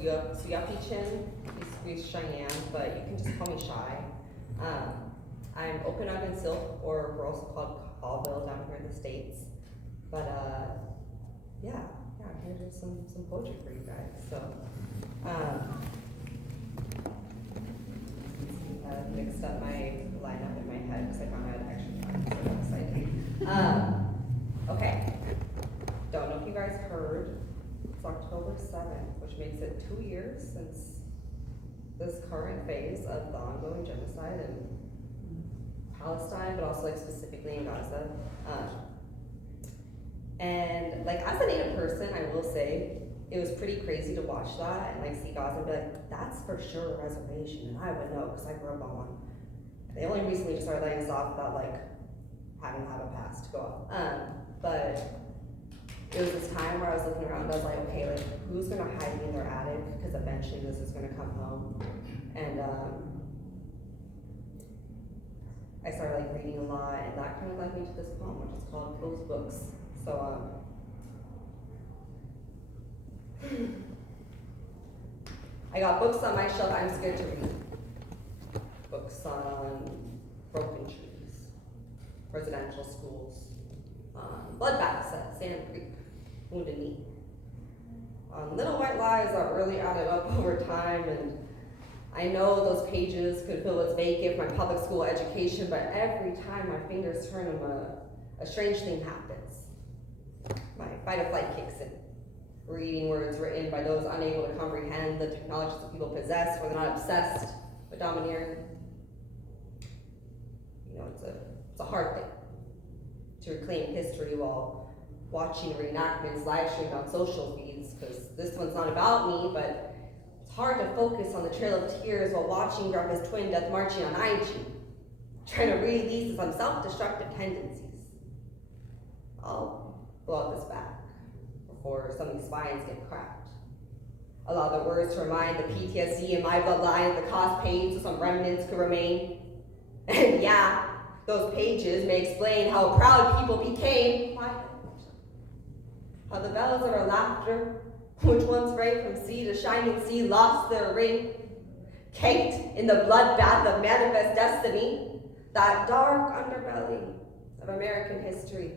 Suyapichin, he's Cheyenne, but you can just call me Shy. I'm Okanagan syilx, or we're also called Hallville down here in the States. But yeah, I'm here to do some poetry for you guys. So, I mixed up my lineup in my head because I found I had extra time, so I'm excited. Okay, don't know if you guys heard, it's October 7th, which makes it 2 years since this current phase of the ongoing genocide in Palestine, but also like specifically in Gaza. And like as a Native person, I will say it was pretty crazy to watch that and like see Gaza and be like, that's for sure a reservation, and I would know because I grew up on one. They only recently just started letting us off without like having to have a pass to go off. But it was this time where I was looking around and I was like, okay, like who's gonna hide me in their attic? Because eventually this is gonna come home. And I started like reading a lot, and that kind of led me to this poem, which is called Closed Books. So I got books on my shelf I'm scared to read. Books on broken trees, residential schools, bloodbaths at Sand Creek, Wounded Knee, little white lies that really added up over time. And I know those pages could feel what's vacant for my public school education, but every time my fingers turn them, a strange thing happens. My fight or flight kicks in. Reading words written by those unable to comprehend the technologies that people possess, or they're not obsessed with domineering. You know, it's a hard thing to reclaim history while watching reenactments live streamed on social feeds, because this one's not about me, but it's hard to focus on the trail of tears while watching Grandpa's twin death marching on IG, trying to release some self-destructive tendencies. I'll blow out this back before some of these spines get cracked. Allow the words to remind the PTSD in my bloodline that the cost paid so some remnants could remain. And yeah, those pages may explain how proud people became. How the bells of our laughter, which once rang from sea to shining sea, lost their ring. Caked in the bloodbath of manifest destiny, that dark underbelly of American history.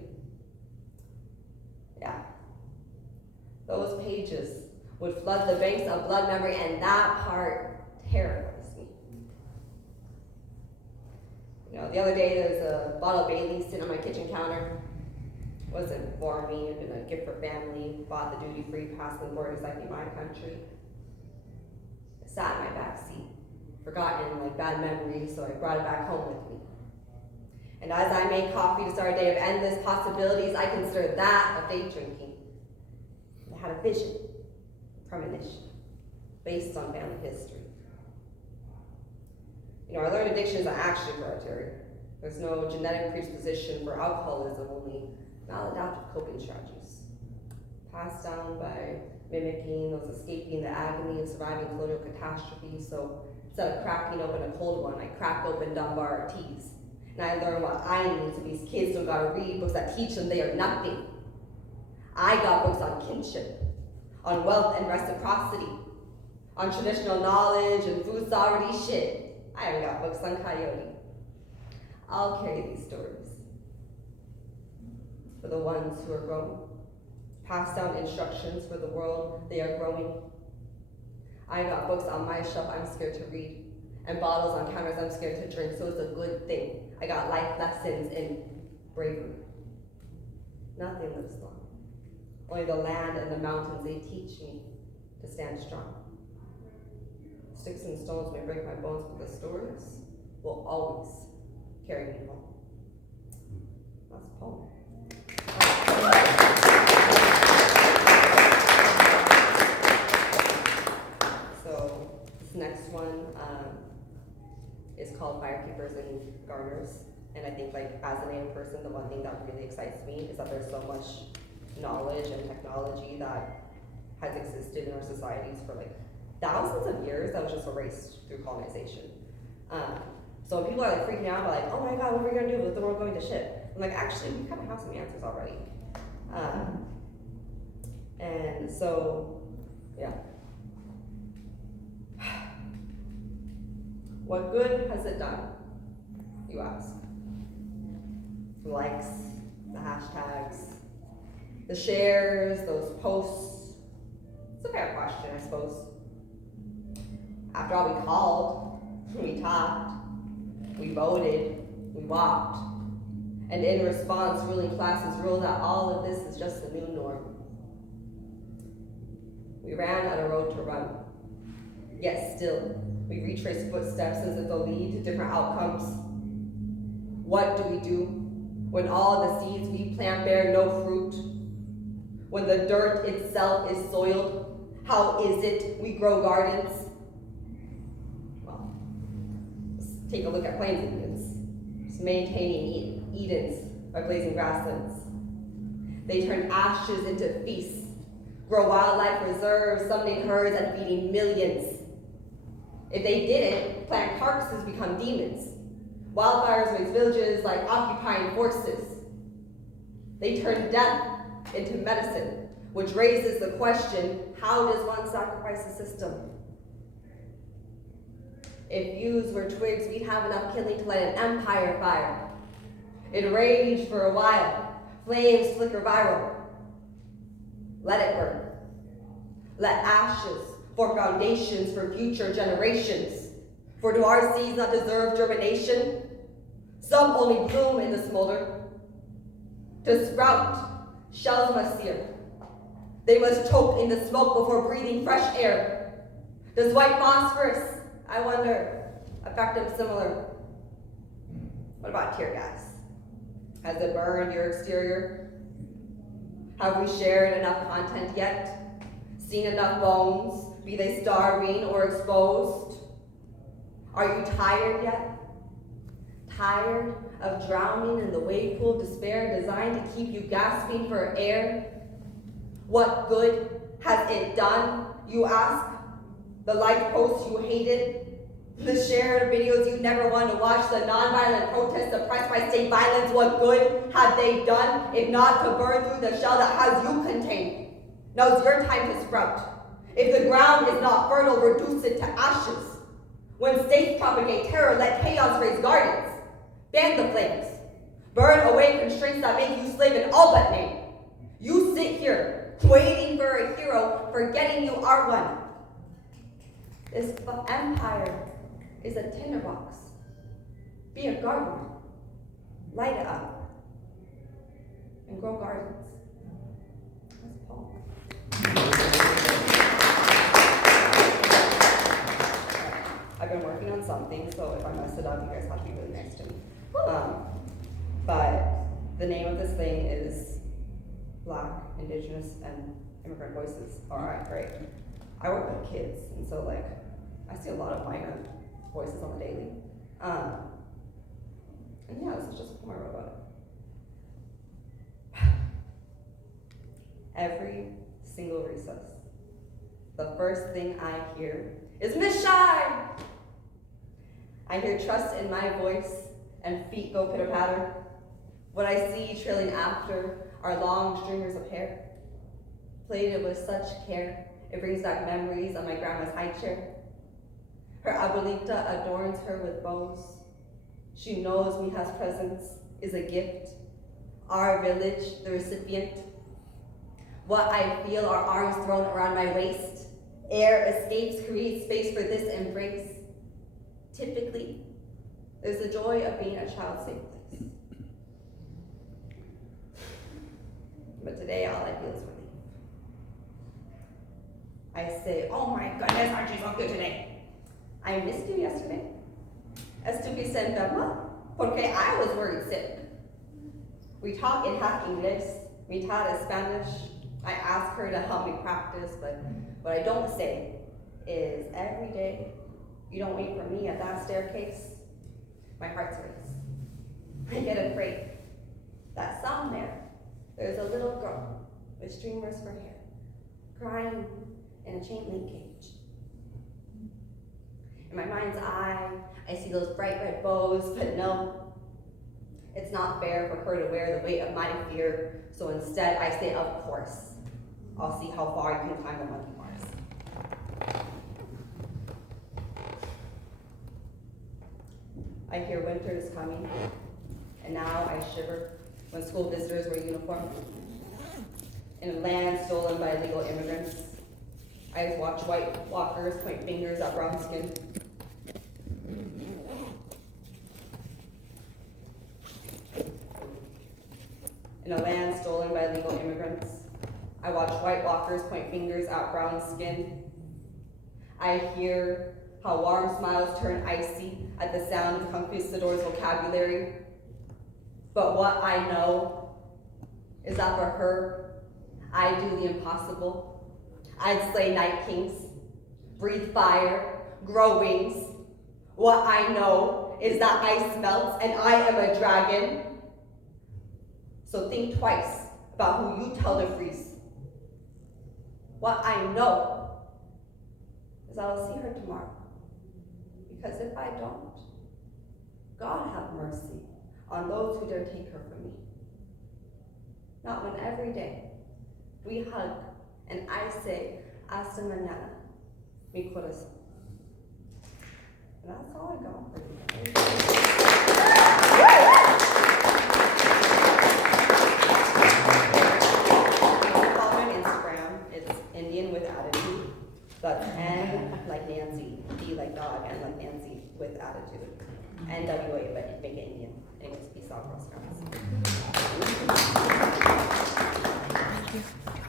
Yeah, those pages would flood the banks of blood memory, and that part terrifies me. You know, the other day there was a bottle of Bailey's sitting on my kitchen counter. It wasn't for me, it had been a gift for family, bought the duty-free, passed the borders like in my country. It sat in my back seat, forgotten like bad memories, so I brought it back home with me. And as I made coffee to start a day of endless possibilities, I considered that a day drinking. I had a vision, a premonition, based on family history. You know, I learned addiction is actually hereditary. There's no genetic predisposition for alcoholism, only maladaptive coping strategies. Passed down by mimicking those escaping the agony of surviving colonial catastrophe. So instead of cracking open a cold one, I cracked open Dunbar teas. And I learned what I need, so these kids don't gotta read books that teach them they are nothing. I got books on kinship, on wealth and reciprocity, on traditional knowledge and food sovereignty shit. I haven't got books on coyote. I'll carry these stories for the ones who are grown, pass down instructions for the world they are growing. I got books on my shelf I'm scared to read, and bottles on counters I'm scared to drink, so it's a good thing. I got life lessons in bravery. Nothing lives long. Only the land and the mountains, they teach me to stand strong. Sticks and stones may break my bones, but the stories will always carry me home. That's a poem. So this next one is called Firekeepers and Gardeners. And I think like as a Native person, the one thing that really excites me is that there's so much knowledge and technology that has existed in our societies for like thousands of years that was just erased through colonization. So when people are like freaking out, like, oh my God, what are we gonna do with the world going to shit? I'm like, actually, we kind of have some answers already. And so, yeah. What good has it done, you ask? The likes, the hashtags, the shares, those posts. It's a fair question, I suppose. After all, we called, we talked, we voted, we walked, and in response, ruling classes ruled that all of this is just the new norm. We ran on a road to run, yet still, we retrace footsteps as if they'll lead to different outcomes. What do we do when all the seeds we plant bear no fruit? When the dirt itself is soiled, how is it we grow gardens? Well, let's take a look at Plains Indians, just maintaining Edens by blazing grasslands. They turn ashes into feasts, grow wildlife reserves, summoning herds and feeding millions. If they didn't, plant carcasses become demons. Wildfires raise villages like occupying forces. They turn death into medicine, which raises the question, how does one sacrifice the system? If views were twigs, we'd have enough killing to light an empire fire. It raged for a while, flames flicker viral. Let it burn. Let ashes for foundations for future generations. For do our seeds not deserve germination? Some only bloom in the smolder. To sprout, shells must sear. They must choke in the smoke before breathing fresh air. Does white phosphorus, I wonder, affect them similar? What about tear gas? Has it burned your exterior? Have we shared enough content yet? Seen enough bones, be they starving or exposed? Are you tired yet? Tired of drowning in the wave pool of despair designed to keep you gasping for air? What good has it done, you ask? The like posts you hated, the shared videos you never wanted to watch, the nonviolent protests suppressed by state violence, what good have they done if not to burn through the shell that has you contained? Now it's your time to sprout. If the ground is not fertile, reduce it to ashes. When states propagate terror, let chaos raise gardens. Fan the flames. Burn away constraints that make you slave in all but name. You sit here, waiting for a hero, forgetting you are one. This empire is a tinderbox. Be a gardener. Light it up. And grow gardens. That's Paul. I've been working on something, so if I mess it up, you guys have to be really nice to me. But the name of this thing is Black, Indigenous, and Immigrant Voices. All right, great. I work with kids, and so like, I see a lot of minor voices on the daily. And yeah, this is just a poem I wrote about it. Every single recess, the first thing I hear is Miss Shyanne! I hear trust in my voice and feet go pitter-patter. What I see trailing after are long streamers of hair. Plaited with such care, it brings back memories of my grandma's high chair. Her abuelita adorns her with bows. She knows Mija's presence is a gift. Our village, the recipient. What I feel are arms thrown around my waist. Air escapes, creates space for this embrace. Typically, there's the joy of being a child's safe place. But today, all I feel is relief. I say, oh my goodness, aren't you so good today? I missed you yesterday. Estuve enferma porque I was worried sick. We talk in half English, mitad Spanish. I ask her to help me practice, but what I don't say is every day you don't wait for me at that staircase. My heart's race. I get afraid that somewhere there's a little girl with streamers for hair, crying in a chain link cage. In my mind's eye, I see those bright red bows, but no, it's not fair for her to wear the weight of my fear, so instead I say, of course, I'll see how far you can climb the monkey bars. I hear winter is coming, and now I shiver when school visitors wear uniform. In a land stolen by illegal immigrants, I watch white walkers point fingers at brown skin. In a land stolen by illegal immigrants, I watch white walkers point fingers at brown skin. I hear how warm smiles turn icy at the sound of conquistadors' vocabulary. But what I know is that for her, I do the impossible. I'd slay night kings, breathe fire, grow wings. What I know is that ice melts and I am a dragon. So think twice about who you tell to freeze. What I know is I will see her tomorrow. Because if I don't, God have mercy on those who dare take her from me. Not when every day we hug and I say, hasta mañana, mi corazón. And that's all I got for you. Follow me on Instagram. It's Indian with attitude. That's N like Nancy, D like dog, and like Nancy with attitude. NWA, but make it Indian. Anyways, peace out, girl scouts. Thank you.